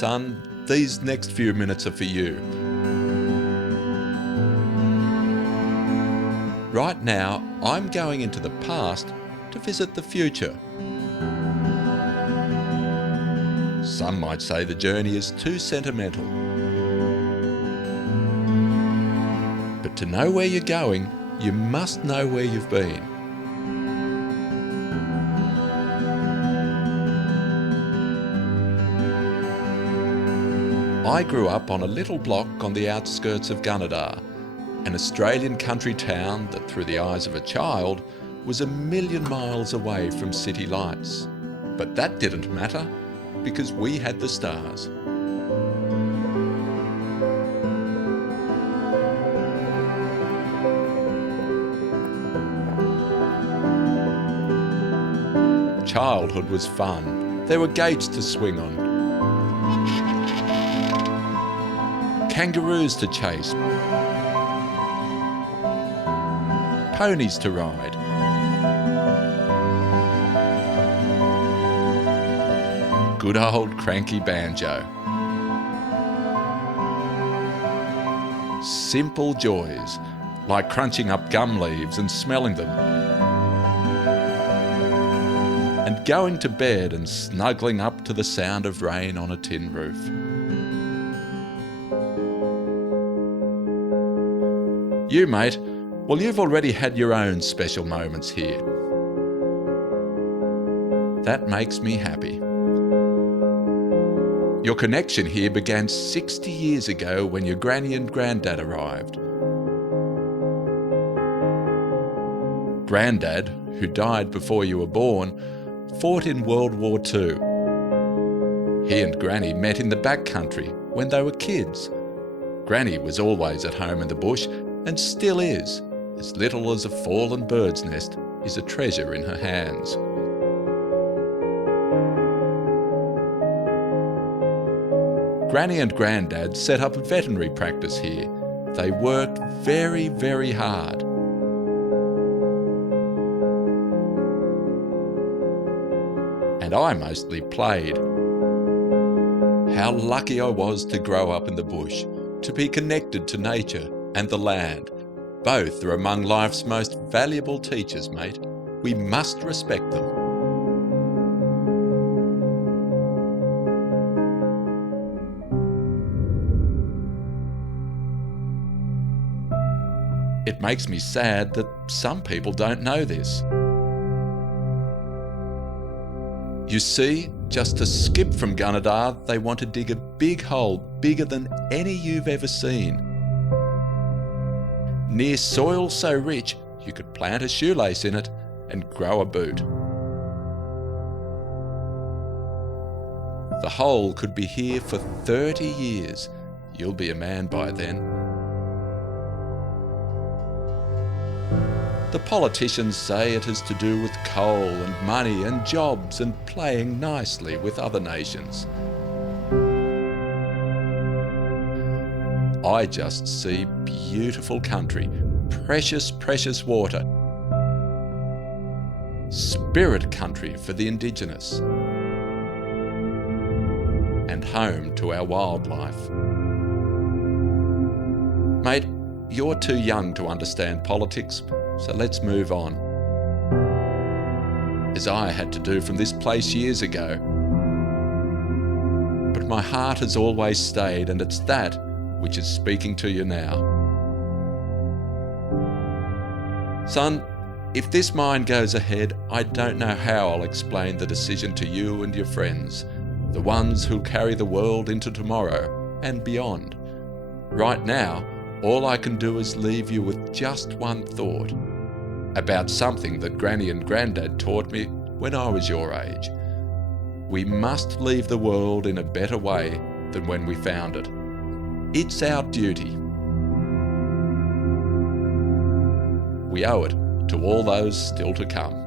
Son, these next few minutes are for you. Right now, I'm going into the past to visit the future. Some might say the journey is too sentimental. But to know where you're going, you must know where you've been. I grew up on a little block on the outskirts of Gunnedah, an Australian country town that, through the eyes of a child, was 1,000,000 miles away from city lights. But that didn't matter, because we had the stars. Childhood was fun. There were gates to swing on, kangaroos to chase, ponies to ride, good old cranky banjo. Simple joys, like crunching up gum leaves and smelling them, and going to bed and snuggling up to the sound of rain on a tin roof. You, mate, well, you've already had your own special moments here. That makes me happy. Your connection here began 60 years ago when your granny and granddad arrived. Granddad, who died before you were born, fought in World War II. He and Granny met in the backcountry when they were kids. Granny was always at home in the bush, and still is. As little as a fallen bird's nest is a treasure in her hands. Granny and Grandad set up a veterinary practice here. They worked very, very hard. And I mostly played. How lucky I was to grow up in the bush, to be connected to nature and the land. Both are among life's most valuable teachers, mate. We must respect them. It makes me sad that some people don't know this. You see, just to skip from Gunnedah, they want to dig a big hole bigger than any you've ever seen. Near soil so rich, you could plant a shoelace in it and grow a boot. The hole could be here for 30 years. You'll be a man by then. The politicians say it has to do with coal and money and jobs and playing nicely with other nations. I just see beautiful country, precious, precious water, spirit country for the Indigenous, and home to our wildlife. Mate, you're too young to understand politics, so let's move on. As I had to do from this place years ago. But my heart has always stayed, and it's that which is speaking to you now. Son, if this mine goes ahead, I don't know how I'll explain the decision to you and your friends, the ones who'll carry the world into tomorrow and beyond. Right now, all I can do is leave you with just one thought about something that Granny and Grandad taught me when I was your age. We must leave the world in a better way than when we found it. It's our duty. We owe it to all those still to come.